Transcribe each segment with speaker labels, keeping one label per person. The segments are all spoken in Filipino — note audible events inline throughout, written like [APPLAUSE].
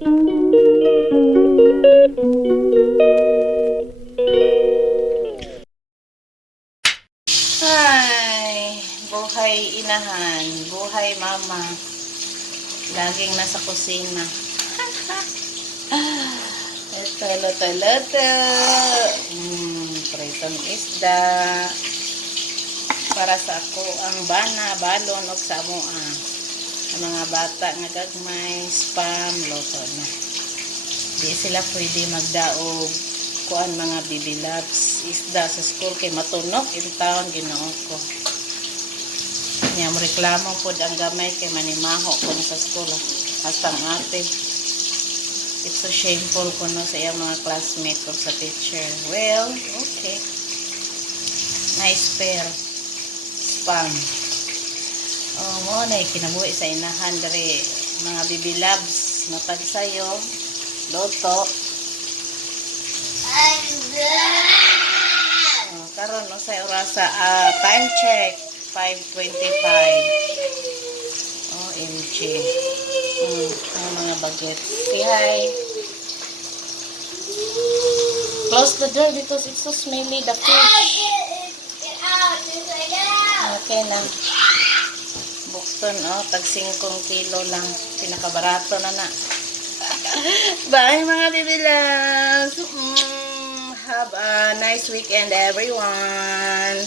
Speaker 1: Ay, buhay inahan, buhay mama. Laging nasa kusina. Ito, luto, luto. Mm, pritong isda. Para sa ako ang bana, balon, o sa amo ah. Ang mga bata nga gagmay, spam, luto na. Di sila pwede magdaog kuan mga loves. Isda sa school kay matunok in town ginoo ko. Niya mo reklamo pod ang gamay kay manimaho ko sa school ah. hasta ang ate. It's so shameful ko no sa iyang mga classmate ko sa teacher. Well okay. Nice pair. Spam oh mo na kinabuhi sa inahan dere mga loves matag sayo loto Oh, karon no sa orasa ah, time check 5:25. Oh, MG. Mm, ang mga bagets. Say hi. Close the door because it's so smelly the fish. Okay na. Bukton, oh, tag 5 kilo lang. Pinakabarato na na. [LAUGHS] Bye mga bibilas! Mm, have a nice weekend everyone!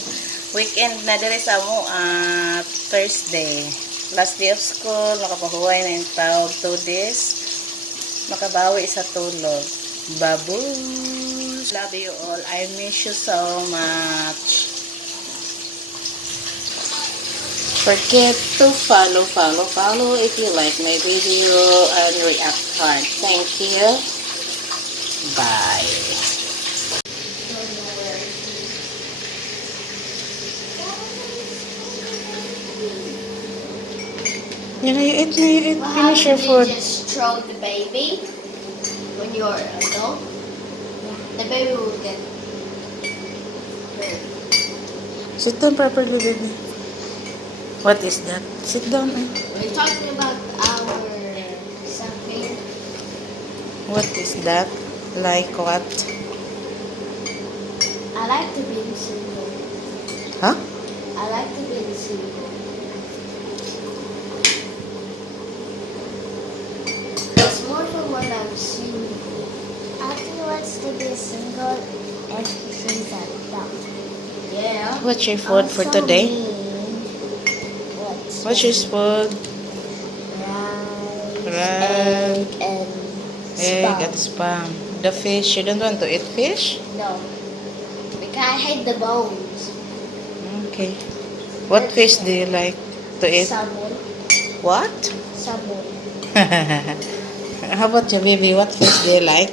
Speaker 1: Weekend na diri sa mo at Thursday. Last day of school, makapahuway na yung tawag 2 days. Makabawi sa tulog. Baboos! Love you all. I miss you so much. Forget to follow, follow, follow if you like my video and react card. Thank you. Bye. Yan na, you eat na, you eat.
Speaker 2: What
Speaker 1: Finish your
Speaker 2: happens
Speaker 1: food.
Speaker 2: if you just throw the baby when you're an adult? The baby will get hurt.
Speaker 1: Sit down properly, baby. What is that? Sit down. eh.
Speaker 2: We're talking about our something.
Speaker 1: What is that? Like what?
Speaker 2: I like to be single.
Speaker 1: Huh?
Speaker 2: I like to be single. It's more fun when I'm single.
Speaker 3: Aki wants to be single and he a dog.
Speaker 2: Yeah.
Speaker 1: What's your food for today?
Speaker 3: What's
Speaker 1: What's your food?
Speaker 3: rice,
Speaker 1: Rice,
Speaker 3: egg, and
Speaker 1: Egg
Speaker 3: spam.
Speaker 1: at spam. The fish, you don't want to eat fish?
Speaker 2: No. Because I hate the bones.
Speaker 1: Okay. What fish do you like to eat?
Speaker 2: Salmon.
Speaker 1: What?
Speaker 2: Salmon. [LAUGHS]
Speaker 1: How about you, baby? What fish do you like?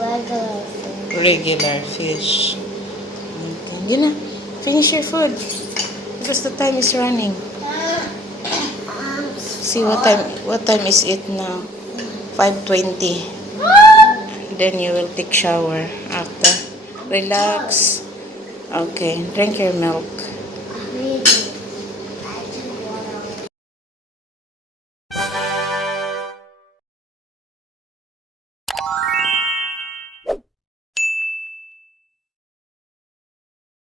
Speaker 3: Regular food.
Speaker 1: Regular fish. Okay. Yun na. Finish your food. Because the time is running. See what time what time is it now? 5.20. Then you will take shower after. Relax. Okay. Drink your milk.